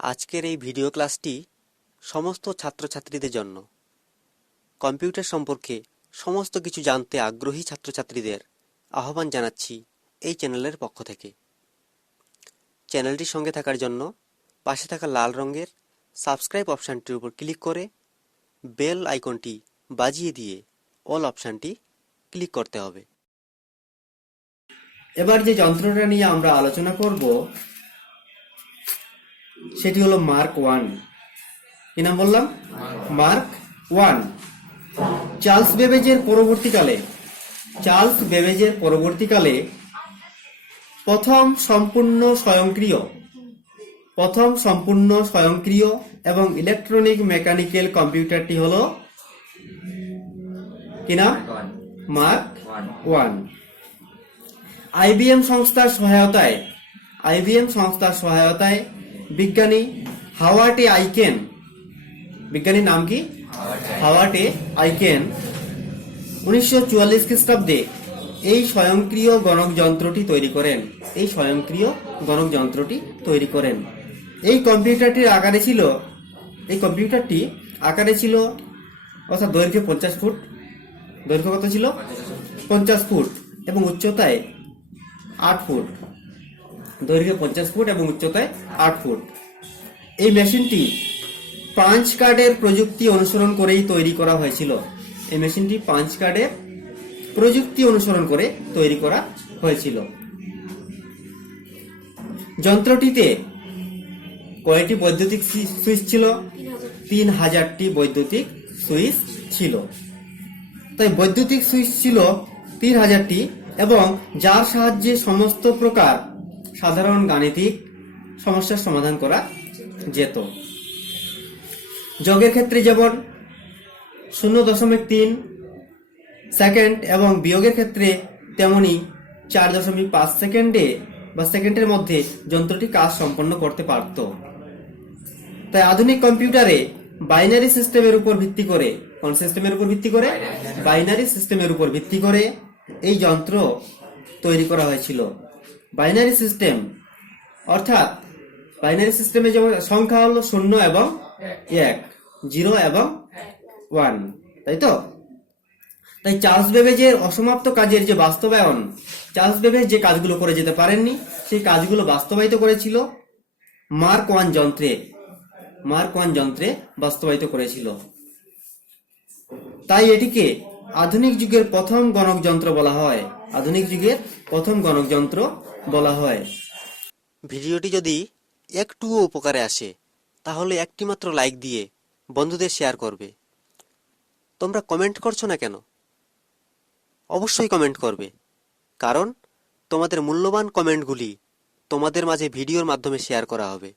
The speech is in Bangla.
আজকের এই ভিডিও ক্লাসটি সমস্ত ছাত্রছাত্রীদের জন্য। কম্পিউটার সম্পর্কে সমস্ত কিছু জানতে আগ্রহী ছাত্রছাত্রীদের আহ্বান জানাচ্ছি এই চ্যানেলের পক্ষ থেকে। চ্যানেলটির সঙ্গে থাকার জন্য পাশে থাকা লাল রঙের সাবস্ক্রাইব অপশানটির উপর ক্লিক করে বেল আইকনটি বাজিয়ে দিয়ে অল অপশানটি ক্লিক করতে হবে। এবার যে যন্ত্রটা নিয়ে আমরা আলোচনা করব সেটি হলো মার্ক 1। কি নাম বললাম? মার্ক 1। চার্লস বেবেজের পরবর্তীকালে প্রথম সম্পূর্ণ স্বয়ংক্রিয় এবং ইলেকট্রনিক মেকানিক্যাল কম্পিউটারটি হলো কি নাম? মার্ক 1। আইবিএম সংস্থার সহায়তায় বিজ্ঞানী হাওয়ার্ড এ আইকেন, বিজ্ঞানীর নাম কি? হাওয়ার্ড এ আইকেন 1944 খ্রিস্টাব্দে এই স্বয়ংক্রিয় গণক যন্ত্রটি তৈরি করেন। এই কম্পিউটারটি আকারে ছিল অর্থাৎ দৈর্ঘ্যে 50 ফুট। দৈর্ঘ্য কত ছিল? 50 ফুট এবং উচ্চতায় 8 ফুট। দৈর্ঘ্যে 50 ফুট এবং উচ্চতায় 8 ফুট। এই মেশিনটি পাঞ্চ কার্ডের প্রযুক্তি অনুসরণ করেই তৈরি করা হয়েছিল। যন্ত্রটিতে কয়টি বৈদ্যুতিক সুইচ ছিল? 3000টি বৈদ্যুতিক সুইচ ছিল। তাই বৈদ্যুতিক সুইচ ছিল 3000টি এবং যার সাহায্যে সমস্ত প্রকার সাধারণ গাণিতিক সমস্যার সমাধান করা যেত। যোগের ক্ষেত্রে যেমন 0.3 সেকেন্ড এবং বিয়োগের ক্ষেত্রে তেমনি 4.5 সেকেন্ডের মধ্যে যন্ত্রটি কাজ সম্পন্ন করতে পারত। তাই আধুনিক কম্পিউটারে বাইনারি সিস্টেমের উপর ভিত্তি করে এই যন্ত্র তৈরি করা হয়েছিল। বাইনারি সিস্টেম অর্থাৎ বাইনারি সিস্টেমে যেমন সংখ্যা হলো 0 এবং 1, 0 এবং 1, তাই তো? তাই চার্লস বেবেজের অসমাপ্ত কাজের যে বাস্তবায়ন, চার্লস বেবেজ যে কাজগুলো করে যেতে পারেননি সেই কাজগুলো বাস্তবায়িত করেছিল মার্ক 1 যন্ত্রে বাস্তবায়িত করেছিল। তাই এটিকে আধুনিক যুগের প্রথম গণক যন্ত্র বলা হয়। ভিডিওটি যদি একটুও উপকারে আসে তাহলে একটি মাত্র লাইক দিয়ে বন্ধুদের শেয়ার করবে। তোমরা কমেন্ট করছো না কেন? অবশ্যই কমেন্ট করবে, কারণ তোমাদের মূল্যবান কমেন্টগুলি তোমাদের মাঝে ভিডিওর মাধ্যমে শেয়ার করা হবে।